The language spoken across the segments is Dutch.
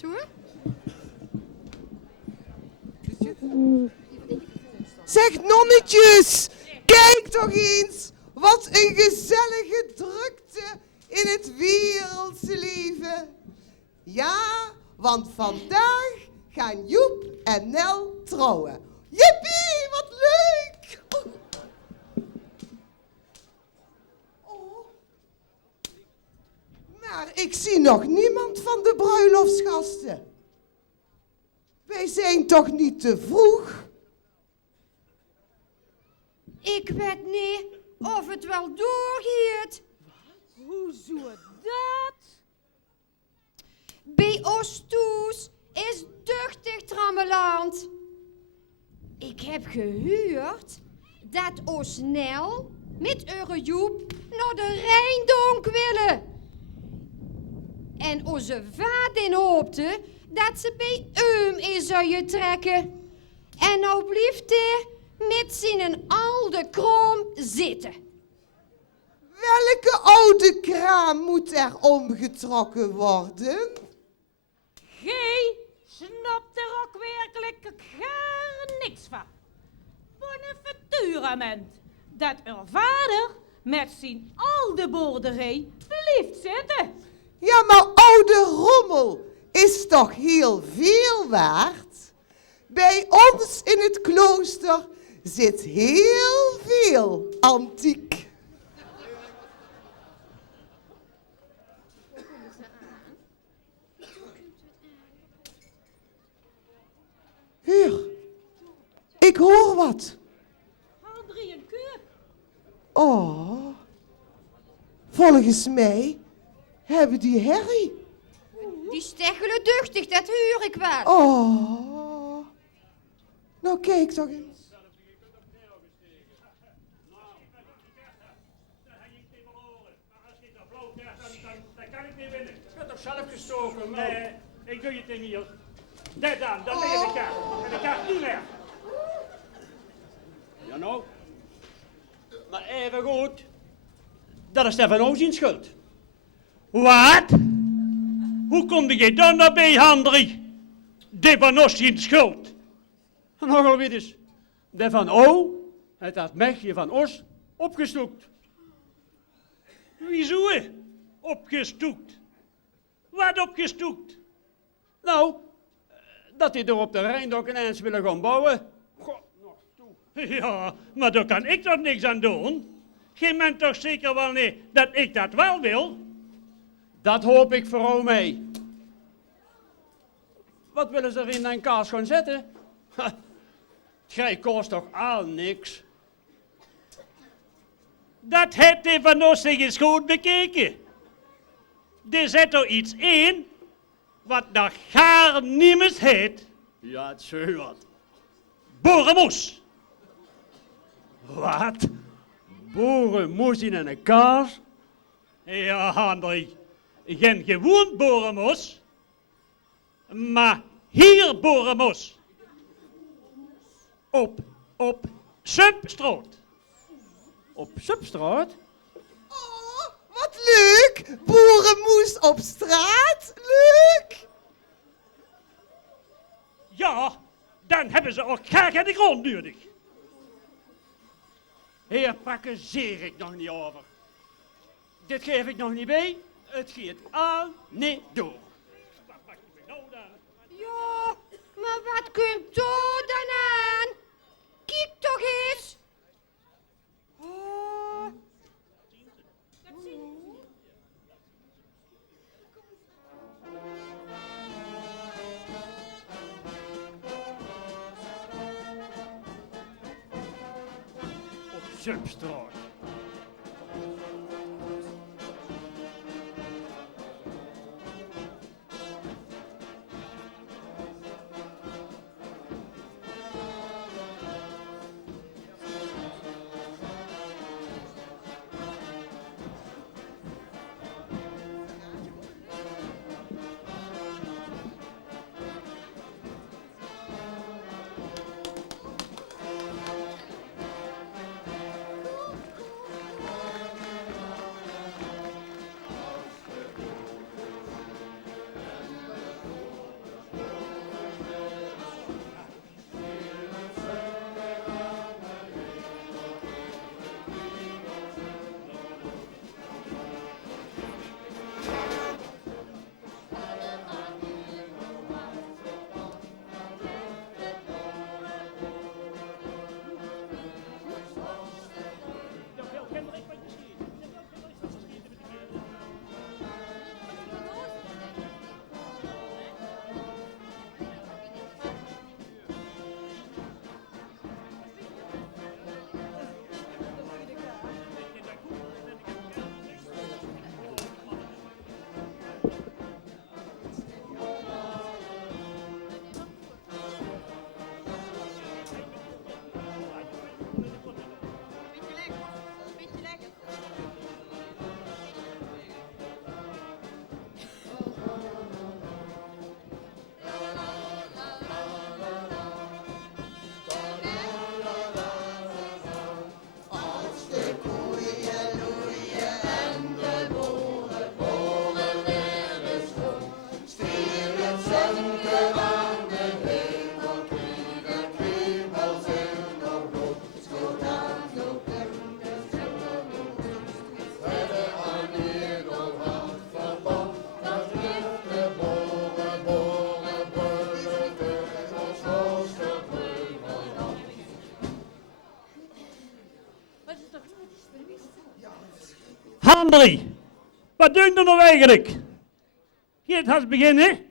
Zo? Zeg nonnetjes, kijk toch eens wat een gezellige drukte in het wereldse leven. Ja, want vandaag gaan Joep en Nel trouwen. Jippie, wat leuk! Oh. Maar ik zie nog niemand van de bruiloftsgasten. Wij zijn toch niet te vroeg? Ik weet niet of het wel doorgaat. Hoezo dat? Bij ons thuis is duchtig trammeland. Ik heb gehoord dat ons snel met Joep naar de Rijndonk willen. En onze vader hoopte dat ze bij in zouden trekken. En nou blijft hij met zijn oude kroon zitten. Welke oude kraam moet er omgetrokken worden? Gij snapt er ook werkelijk gar niks van. Bonaventurament, dat uw vader met zijn oude boerderij blijft zitten. Ja, maar oude rommel is toch heel veel waard? Bij ons in het klooster zit heel veel antiek. Hier, ik hoor wat. Haal 3 een keur. Oh, volgens mij hebben die herrie. Die steggelen duchtig, dat hoor ik wel. Oh, nou kijk toch eens. Dan kan ik niet winnen. Ik heb toch zelf gestoken? Nee, ik doe je ding hier. Daar dan, daar ligt de kaart. En de kaart niet meer. Ja nou. Maar even goed. Dat is Stefan Oziens schuld. Wat? Hoe kom je dan naar bij, Hendrik? De van Oziens schuld. Nogal weer eens. De van O, het had Mechje van Os opgestoekt. Wieso? Opgestoekt. Wat opgestoekt? Nou, dat hij er op de Rijndok ineens willen gaan bouwen. God, nog toe. Ja, maar daar kan ik toch niks aan doen? Geen men toch zeker wel niet dat ik dat wel wil? Dat hoop ik vooral mee. Wat willen ze er in een kaas gaan zetten? Het gij kost toch al niks? Dat heeft hij van ons eens goed bekeken. Er zet er iets in wat nog gar niemand heet. Ja, het zeurt. Boerenmoes. Wat? Boerenmoes in een kaas? Ja, André. Geen gewoon boerenmoes, maar hier boerenmoes. Op Substraat. Op Substraat? Oh, wat leuk! Boerenmoes op straat, leuk! Ja, dan hebben ze ook graag aan de grond nodig. Hier prakkezeer ik nog niet over. Dit geef ik nog niet bij. Het gaat al niet door. Wat pak je me nou dan? Ja, maar wat komt er dan aan? Kijk toch eens. Oh. Op Substraat. Handrie, wat doe je er nou eigenlijk? Geert has beginnen?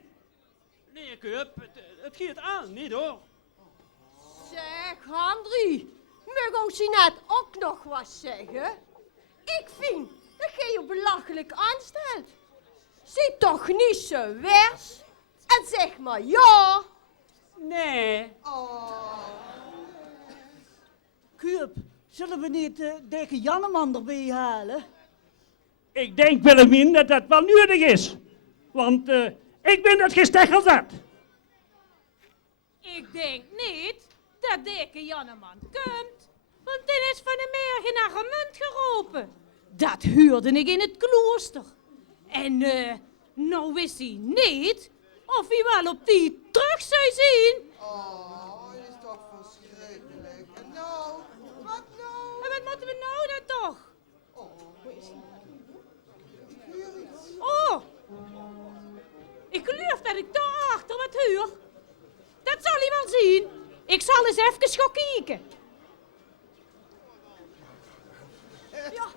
Nee, Kuip, het gaat aan, niet hoor. Zeg, Handrie, mag ons net ook nog wat zeggen? Ik vind dat je je belachelijk aanstelt. Zie toch niet zo wers en zeg maar ja. Nee. Kuip, zullen we niet dikke Janneman erbij halen? Ik denk, Willemien, dat dat wel nodig is. Want ik ben het gesteggel zat. Ik denk niet dat dikke Janneman kunt, want dit is van de mergen naar Gemunt geroepen. Dat huurde ik in het klooster. En nou wist hij niet of hij wel op die terug zou zien. Oh, dat is toch verschrikkelijk. En nou, wat nou? En wat moeten we nou dan toch? Hier iets. Oh, ik geloof dat ik daar achter wat huur. Dat zal hij wel zien. Ik zal eens even gaan kijken. Ja.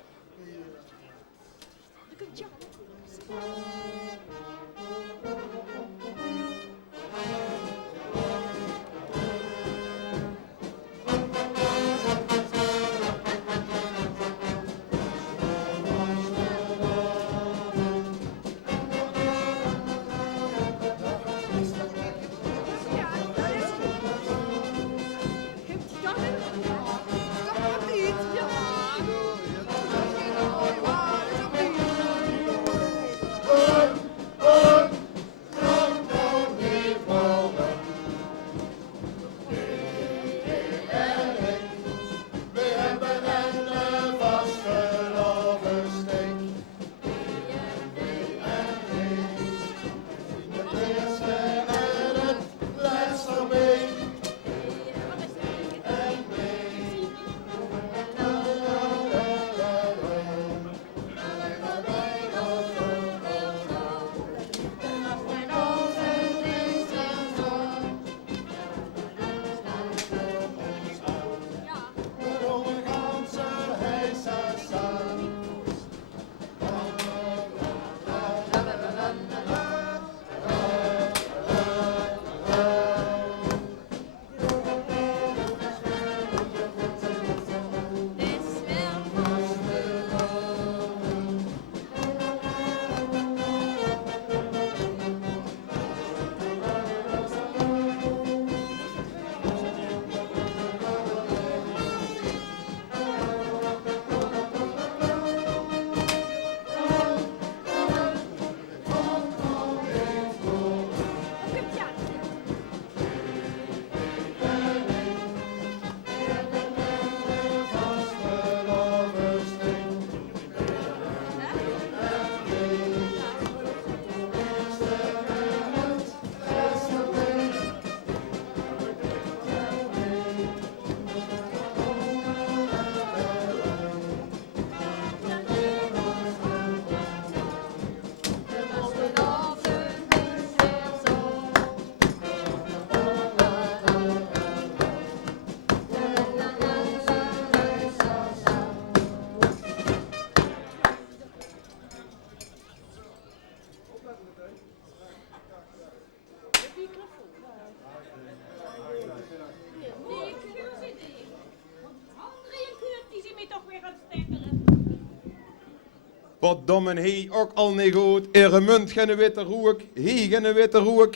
Potdomme, hij ook al niet goed. Er munt geen witte roek, hij geen witte roek.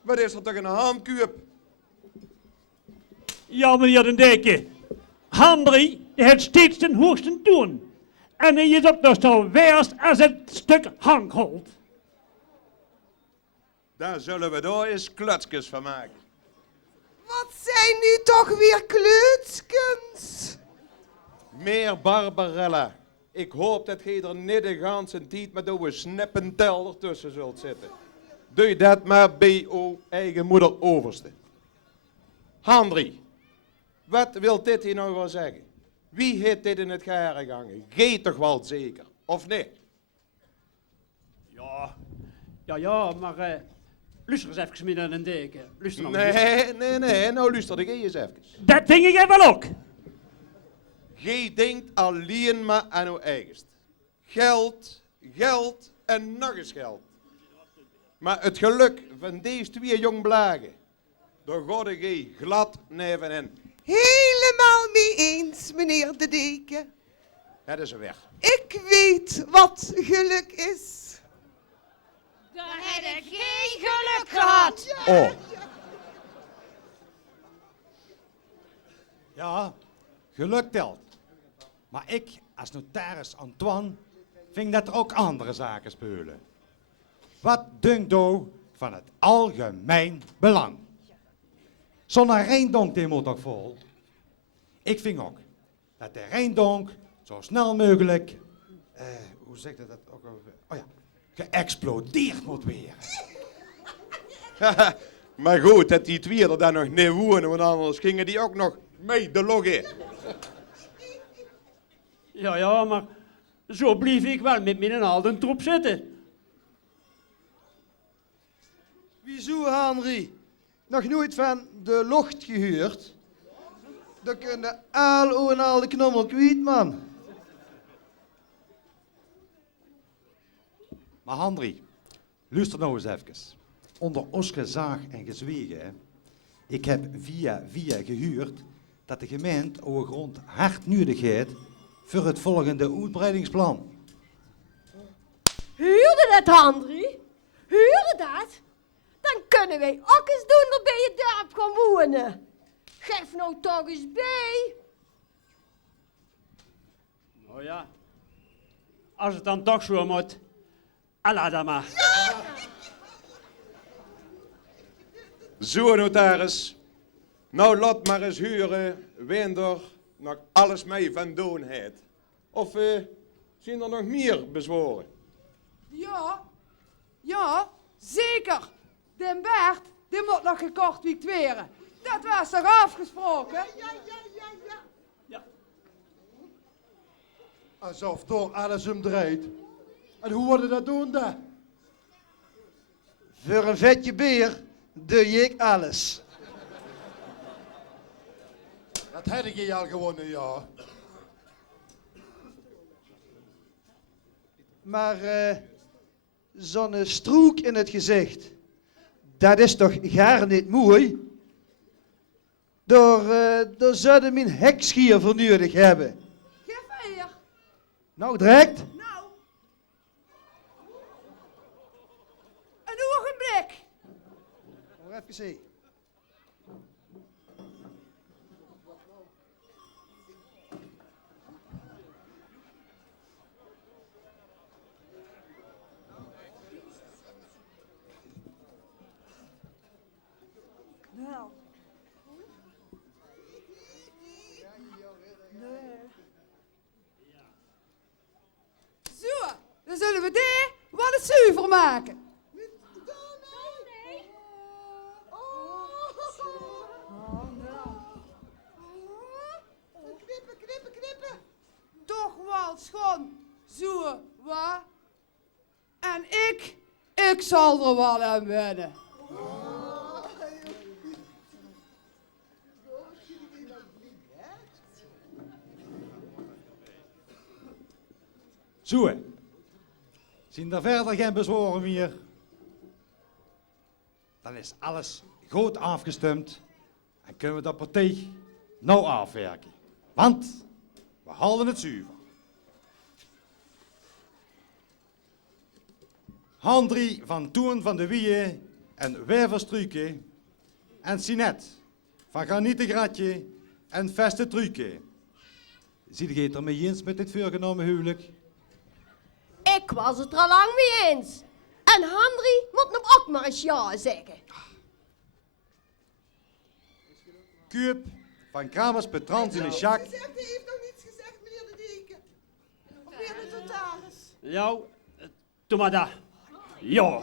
Wat is er toch in de hand, Kuip? Ja, meneer Den Deken. Handrie heeft steeds den hoogste toon. En hij is ook nog zo werst als het stuk hangholt. Daar zullen we daar eens klutsjes van maken. Wat zijn nu toch weer kleutskens? Meer Barbarella. Ik hoop dat je er niet de ganse tijd met een snippentel ertussen zult zitten. Doe dat maar bij uw eigen moeder overste. Handrie, wat wil dit hier nou wel zeggen? Wie heeft dit in het garen gegangen? Gij toch wel zeker, of niet? Ja, maar luister eens even, meneer Den Deken. Luister nou eens. Nee, nou luister ik eens even. Dat denk ik wel ook. Gij denkt alleen maar aan uw eigenst. Geld, geld en nog eens geld. Maar het geluk van deze twee jongblagen, daar gaat gij glad neven in. Helemaal mee eens, meneer de deken. Het is er weg. Ik weet wat geluk is. Daar heb ik geen geluk gehad. Oh, Ja, geluk telt. Maar ik, als notaris Antoine, vind dat er ook andere zaken spelen. Wat dunkt u van het algemeen belang? Zo'n Rijndonk die moet toch vol? Ik vind ook dat de Rijndonk zo snel mogelijk, hoe zeg je dat ook alweer? Oh ja, geëxplodeerd moet weer. maar goed dat die twee er dan nog niet wonen, want anders gingen die ook nog mee de log in. Ja, maar zo bleef ik wel met mijn oude troep zitten. Wieso, Henry? Nog nooit van de locht gehuurd? Dan kunnen al de knommel kwijt, man. Maar Henry, luister nou eens even. Onder ons gezag en gezwegen, hè. Ik heb via gehuurd dat de gemeente oude grond hard nodig heeft voor het volgende uitbreidingsplan. Huurde dat, Henry? Huurde dat? Dan kunnen wij ook eens doen dat bij je dorp gaan wonen. Geef nou toch eens bij. Nou ja, als het dan toch zo moet, Allah dan maar. Zo, notaris. Nou, laat maar eens huren, wien er nog alles mee van doen heeft. Of zijn er nog meer bezworen? Ja, zeker. Den Bert, die moet nog gekocht worden. Dat was toch afgesproken? Ja. Alsof toch alles hem draait. En hoe worden dat doen dan? Voor een vetje bier doe ik alles. Dat had ik je al gewonnen, ja. Maar zo'n stroek in het gezicht, dat is toch gaar niet mooi? Daar zouden mijn hekschier voor nodig hebben. Geef hier. Nou, direct. Nou. Een ogenblik. Nog even zien. Nou. Zo, dan zullen we die wat een zuiver maken. Knippen. Toch wel schoon. Zo, wat? En ik zal er wel aan wennen. Zo, zien er verder geen bezwaren meer? Dan is alles goed afgestemd en kunnen we de partij nou afwerken. Want we halen het zuiver. Hendry van Toen van de Wieën en Weverstruiken en Sinet van Granieten Gratje en Veste Truiken. Zie je het er mee eens met dit voorgenomen huwelijk? Ik was het er al lang mee eens. En Henry moet hem ook maar eens ja zeggen. Kuip van Kramers Petrans in de Sjaak. Hij heeft nog niets gezegd, meneer de deken. Of meneer de notaris. Ja, doe maar dat. Ja.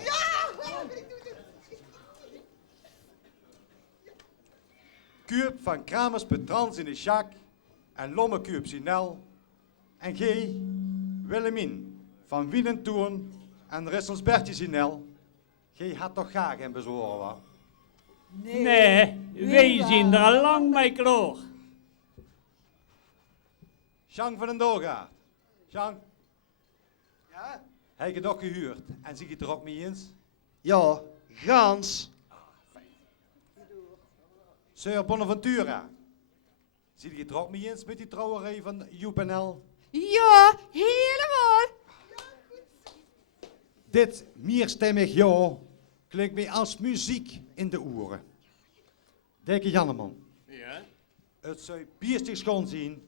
Kuip van Kramers Petrans in de Sjaak en Lomme Kuip Sinel. En G. Willemien van Wienentoen en Risselsbertje Sinel. G had toch graag geen bezwaren, wa? Nee, wij zijn er al lang mee klaar. Jean van den Doorgaard. Jean, Ja? heb je het ook gehuurd en zie je het er ook mee eens? Ja, gans. Sir Bonaventura, zie je het er ook mee eens met die trouwerij van Joep en El? Ja, helemaal. Dit meerstemmig ja klinkt mij als muziek in de oren. Dikke Janneman, Ja? het zou bierstig schoon zien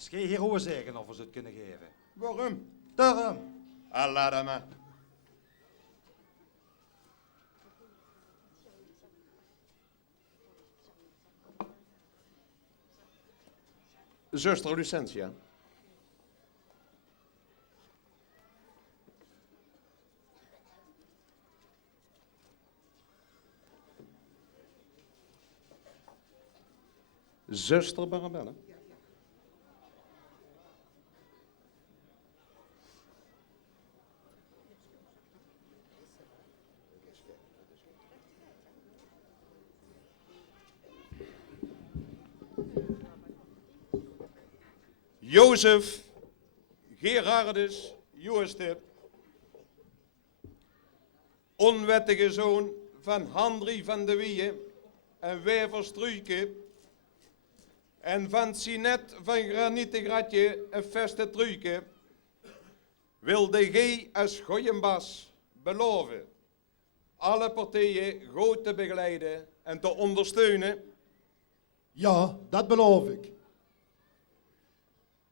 als jij hier hoor zeggen of we ze het kunnen geven. Waarom? Daarom. Allah maar. Zuster Lucentia. Zuster Barabella. Jozef Gerardus Joostip, onwettige zoon van Handri van de Wieën en Wever Struike, en van Sinet van Granietegratje en Veste Truike, wilde gij als Goeienbas beloven alle partijen goed te begeleiden en te ondersteunen. Ja, dat beloof ik.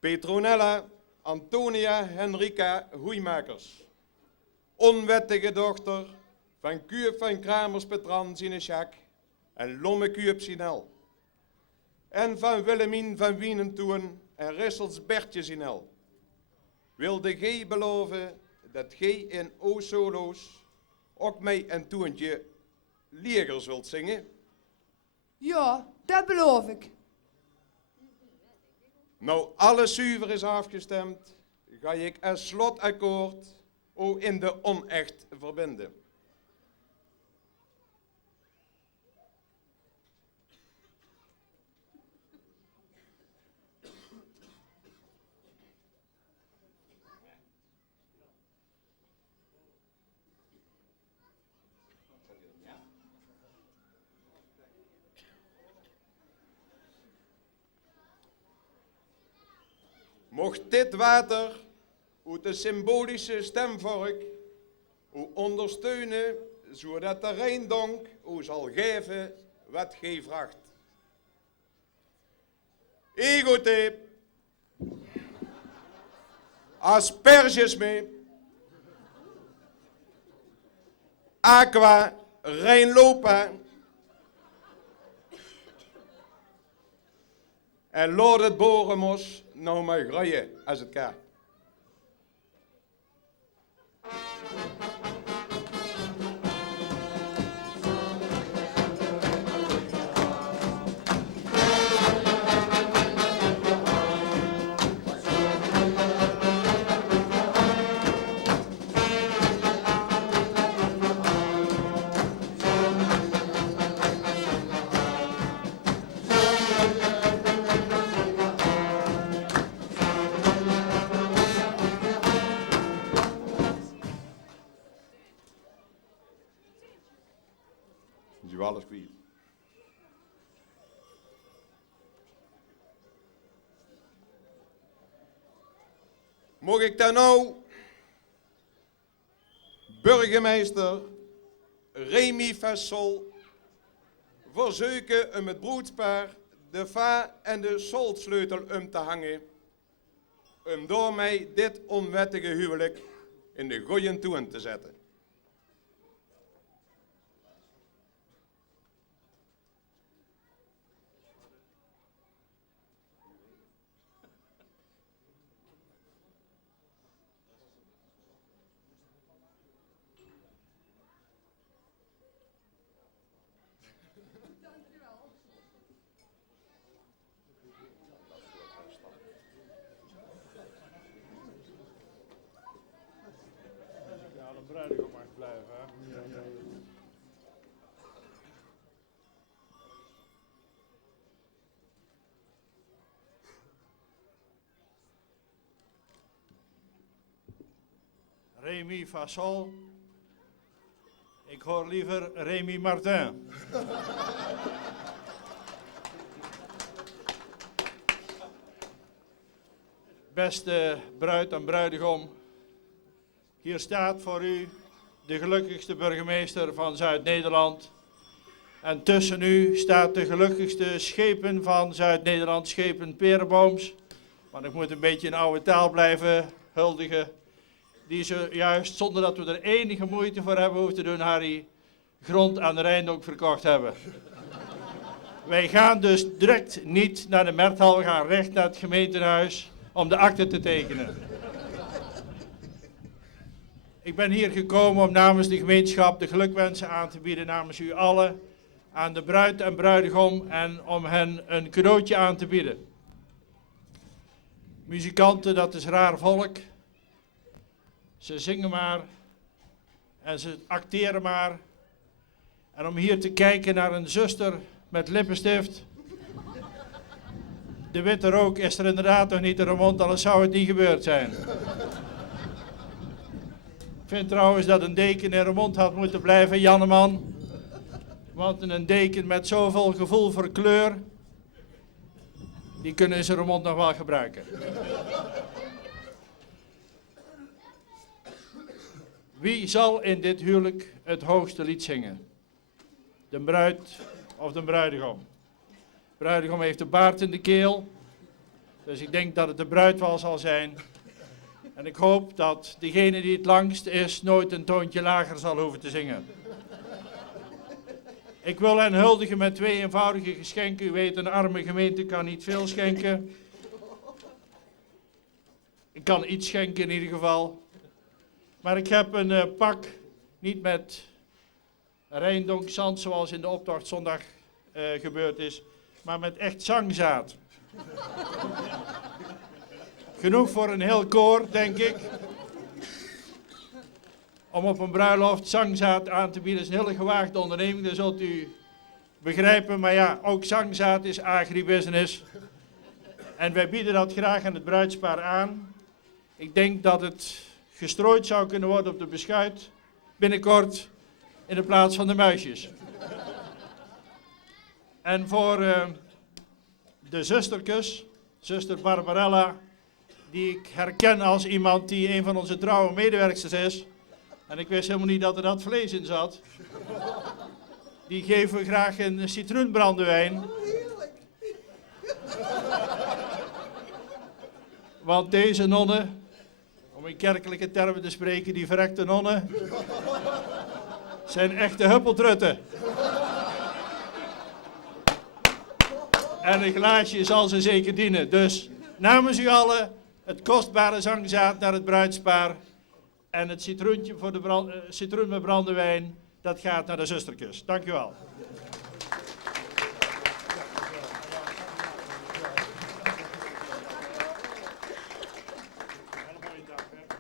Petronella Antonia Henrika Hoeimakers, onwettige dochter van Kuup van Kramers Petran Sinechak en Lomme Kuup Sinel, en van Willemien van Wienentoen en Rissels Bertje Sinel, wilde gij beloven dat gij in O-solo's ook mij een toentje liegers wilt zingen? Ja, dat beloof ik. Nou alles zuiver is afgestemd, ga ik een slotakkoord ook in de onecht verbinden. Mocht dit water uit de symbolische stemvork u ondersteunen, zodat de Rijndonk u zal geven wat gij vraagt. Egote, asperges mee, aqua, Rijnlopa en laat het boremos nou maar groeien als het kan. Is u alles kwijt? Mag ik dan nou burgemeester Remy Vessel verzoeken om het broedspaar de va en de solsleutel om te hangen, om door mij dit onwettige huwelijk in de goeie toon te zetten. Bruidegom. Remy Fassol. Ik hoor liever Remy Martin. Beste bruid en bruidegom, hier staat voor u de gelukkigste burgemeester van Zuid-Nederland. En tussen u staat de gelukkigste schepen van Zuid-Nederland, schepen Perenbooms. Want ik moet een beetje in oude taal blijven huldigen. Die zojuist, zonder dat we er enige moeite voor hebben hoeven te doen, Harry, grond aan de Rijn ook verkocht hebben. Wij gaan dus direct niet naar de Merthal, we gaan recht naar het gemeentehuis om de akte te tekenen. Ik ben hier gekomen om namens de gemeenschap de gelukwensen aan te bieden namens u allen aan de bruid en bruidegom en om hen een cadeautje aan te bieden. Muzikanten, dat is raar volk. Ze zingen maar en ze acteren maar. En om hier te kijken naar een zuster met lippenstift. De witte rook is er inderdaad nog niet in de mond, anders zou het niet gebeurd zijn. Ik vind trouwens dat een deken in de mond had moeten blijven, Janneman. Want een deken met zoveel gevoel voor kleur, die kunnen ze in de mond nog wel gebruiken. Wie zal in dit huwelijk het hoogste lied zingen? De bruid of de bruidegom? De bruidegom heeft de baard in de keel, dus ik denk dat het de bruid wel zal zijn. En ik hoop dat degene die het langst is nooit een toontje lager zal hoeven te zingen. Ik wil hen huldigen met 2 eenvoudige geschenken. U weet, een arme gemeente kan niet veel schenken. Ik kan iets schenken in ieder geval. Maar ik heb een pak, niet met rijndonkzand zoals in de optocht zondag gebeurd is, maar met echt zangzaad. Genoeg voor een heel koor, denk ik. Om op een bruiloft zangzaad aan te bieden is een hele gewaagde onderneming, dat zult u begrijpen. Maar ja, ook zangzaad is agribusiness. En wij bieden dat graag aan het bruidspaar aan. Ik denk dat het gestrooid zou kunnen worden op de beschuit binnenkort in de plaats van de muisjes. En voor de zustertjes, zuster Barbarella, die ik herken als iemand die een van onze trouwe medewerksters is. En ik wist helemaal niet dat er dat vlees in zat. Die geven we graag een citroenbrandewijn. Want deze nonnen, om in kerkelijke termen te spreken, die verrekte nonnen, zijn echte huppeltrutten. En een glaasje zal ze zeker dienen. Dus namens u allen het kostbare zangzaad naar het bruidspaar. En het citroentje voor de citroen met brandewijn, dat gaat naar de zustertjes. Dank u wel.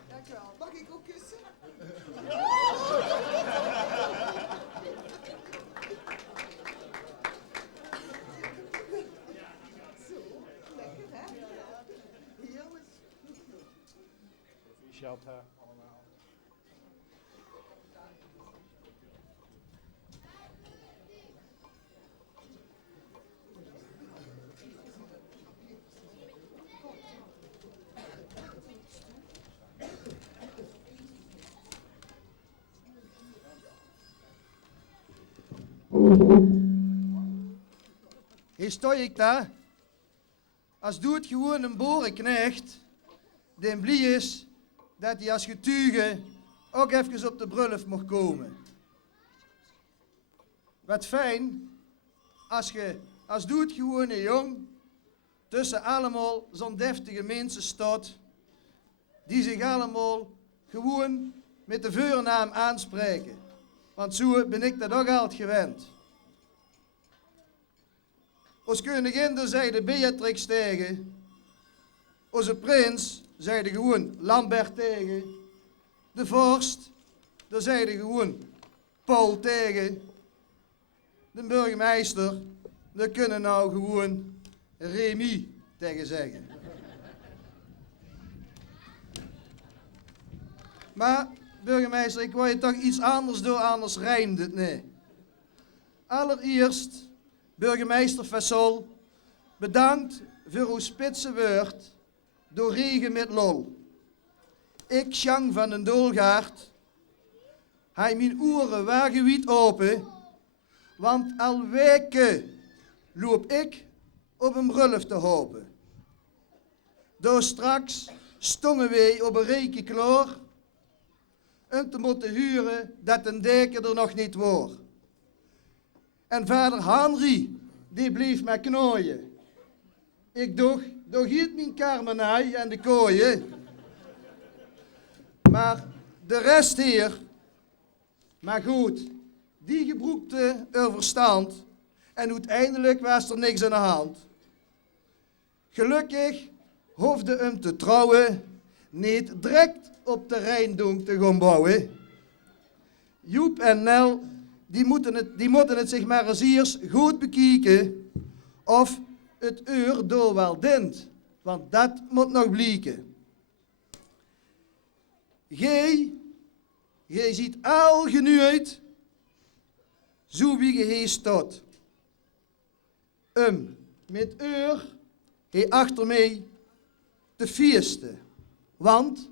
Dankjewel. Mag ik ook kussen? Zo, lekker hè? Heerlijk. Allemaal. Hier sta ik daar. Als doet gewoon een boerenknecht, die blij is dat hij als getuige ook even op de bruiloft mag komen. Wat fijn als doet gewoon een jong tussen allemaal zo'n deftige mensen staat, die zich allemaal gewoon met de voornaam aanspreken. Want zo ben ik dat ook altijd gewend. Als koningin daar zei de Beatrix tegen. Onze prins zei de gewoon Lambert tegen. De vorst, daar zei de gewoon Paul tegen. De burgemeester, daar kunnen nou gewoon Remy tegen zeggen. Maar, burgemeester, ik wil je toch iets anders doen, anders rijmt het niet. Allereerst, burgemeester Vessel, bedankt voor uw spitse woord door regen met lol. Ik, Sjang van den Doolgaard, hij mijn oren wagenwiet open, want al weken loop ik op een brulf te hopen. Door straks stongen wij op een reekje kloor, om te moeten huren dat een deken er nog niet wordt. En vader Henry, die bleef mij knooien. Ik doorgiet mijn karmenij en de kooien. Maar de rest hier, maar goed, die gebroekte verstand en uiteindelijk was er niks aan de hand. Gelukkig hoefde hem te trouwen, niet direct op de Rijndonk te gaan bouwen. Joep en Nel, die moeten het zich maar eens eerst goed bekijken of het uur door wel dient, want dat moet nog blijken. Gij ziet al genuid, zo wie ge staat. Met uur, he achter mij te feesten, want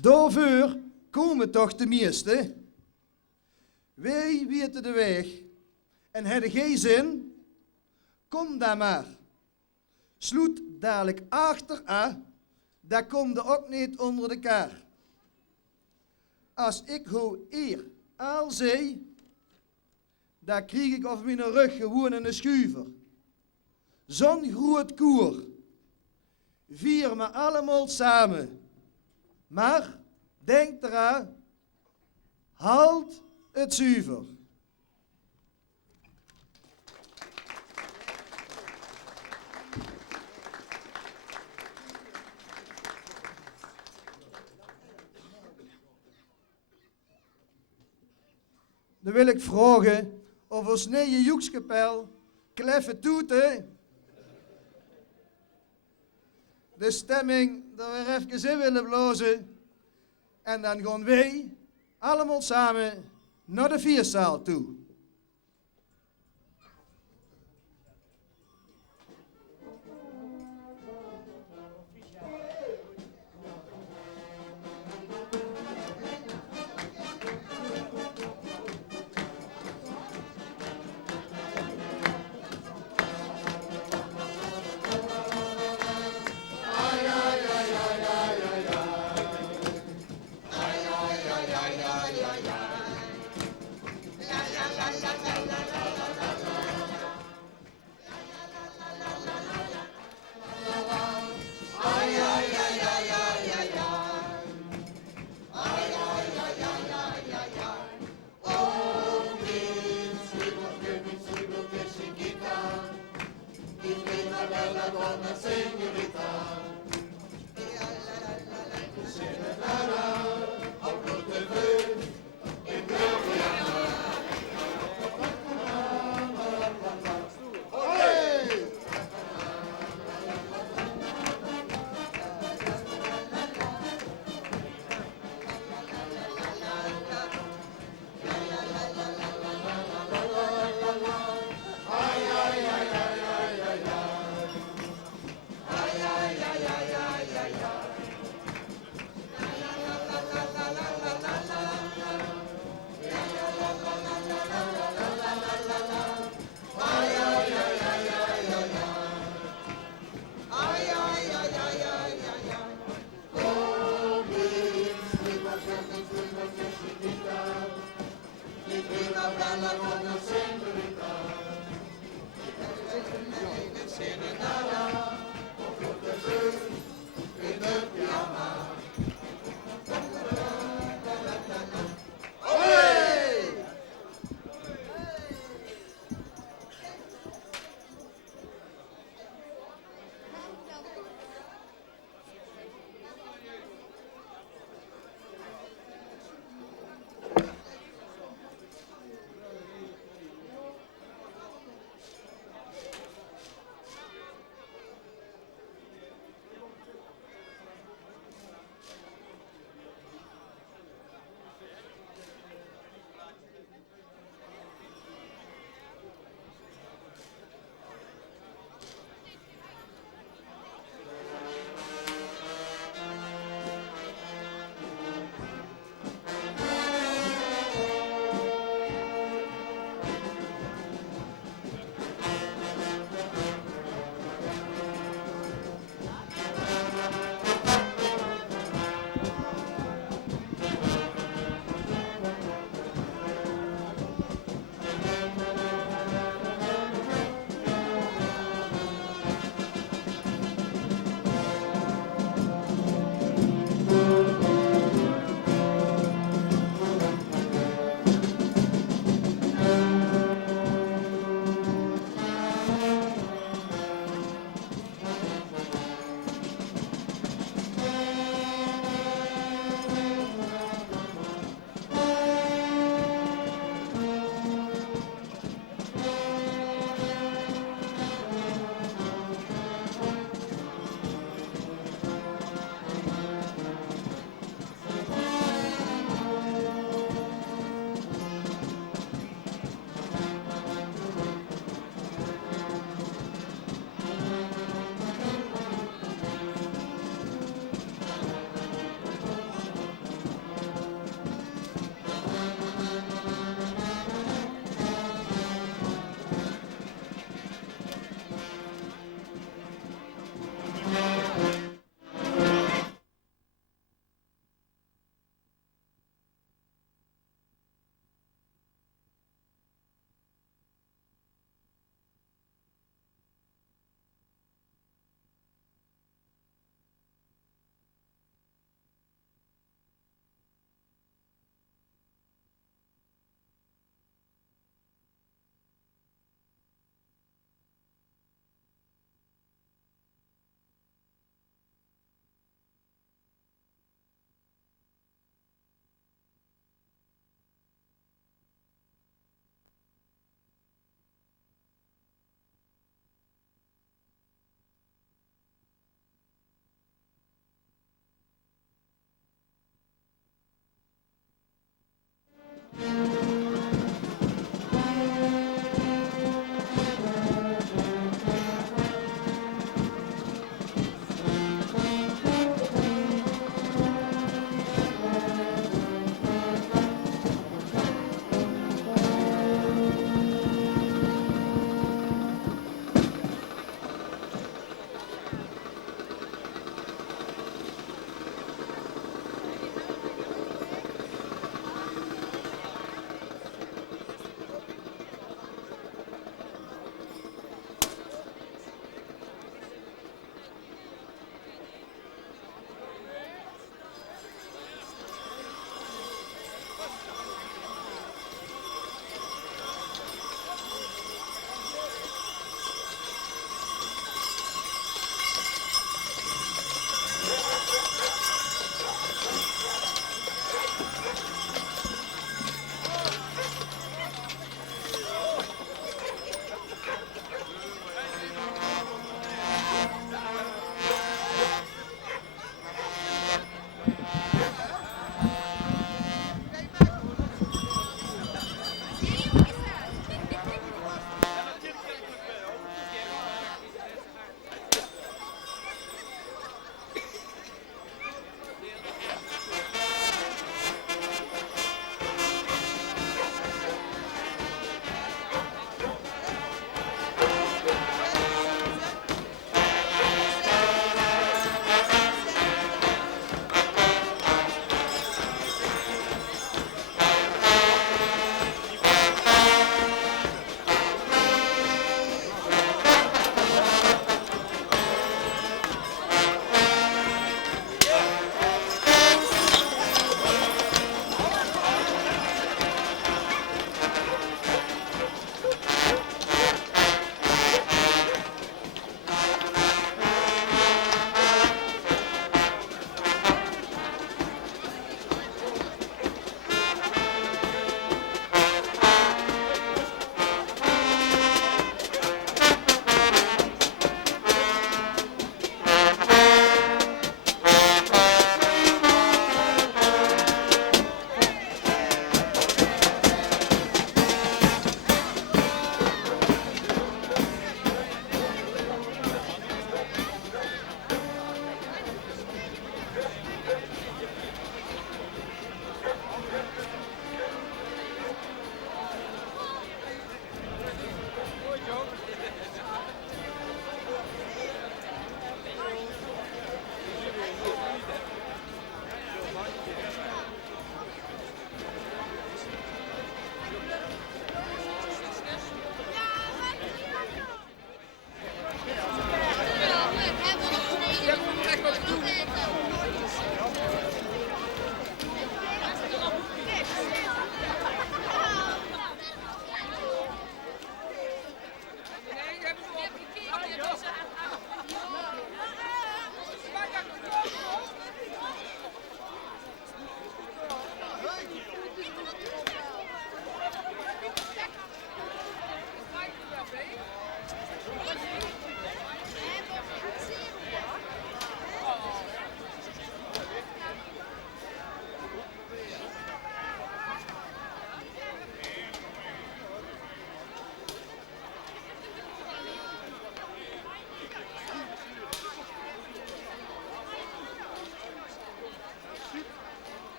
daarvoor komen toch de meeste. Wij weten de weg en hebben geen zin, kom dan maar. Sloet dadelijk achteraan, dat komt er ook niet onder de kar. Als ik hoe eer al zei, dan krieg ik op mijn rug gewoon een schuiver. Zo'n groot koer, vier me allemaal samen. Maar denk eraan, halt het zuiver. Dan wil ik vragen of ons nieuwe joekskapel kleffe toeten. De stemming dat we er even in willen blozen. En dan gaan wij allemaal samen naar de vierzaal toe.